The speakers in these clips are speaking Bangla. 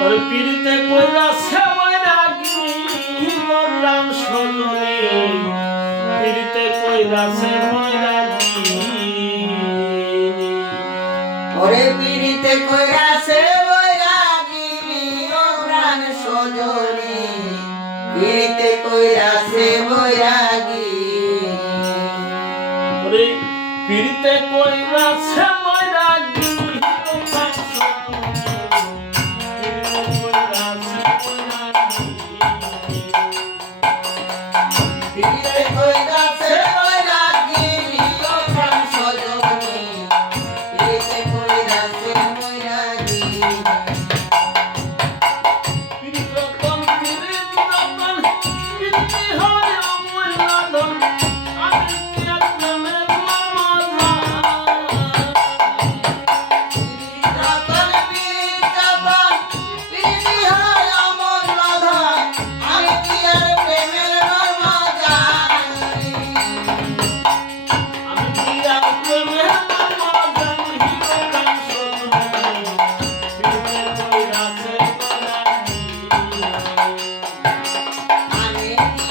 তোর কইরা সেবই রাগি মোর রাম সরণে। পীড়িতে কইরা সেবই রাগি ওরে পীড়িতে কইরা সেবই রাগি মোর রাম সরণে। কইরা সেবই রাগি ওরে পীড়িতে কইরা সেবই Yeah. Thank.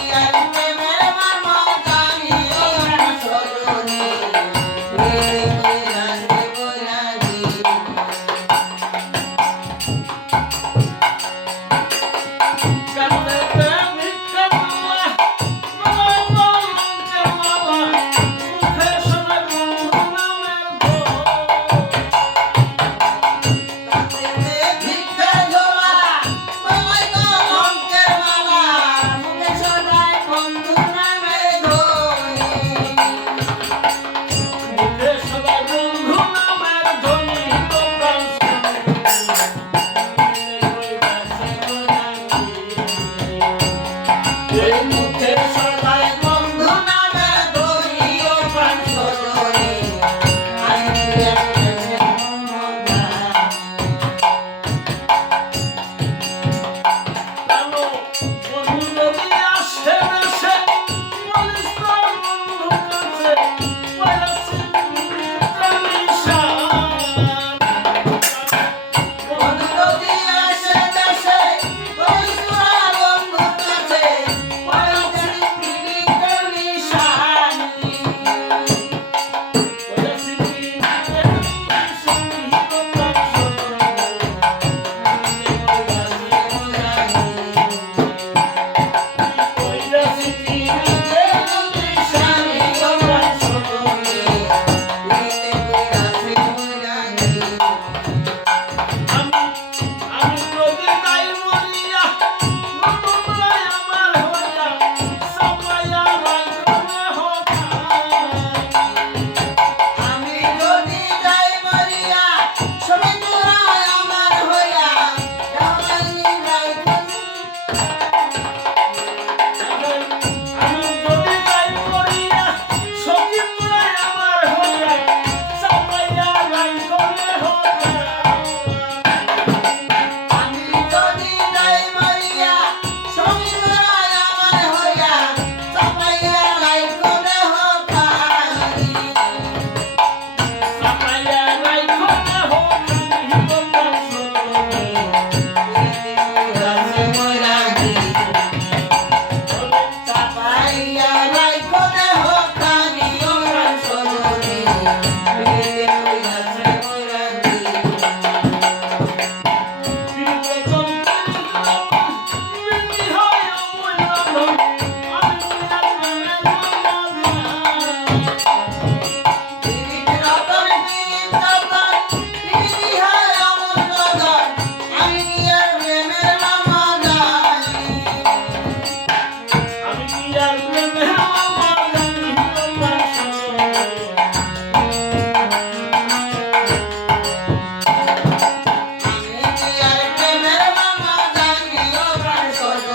Lord.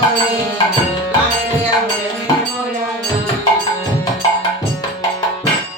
Thank you.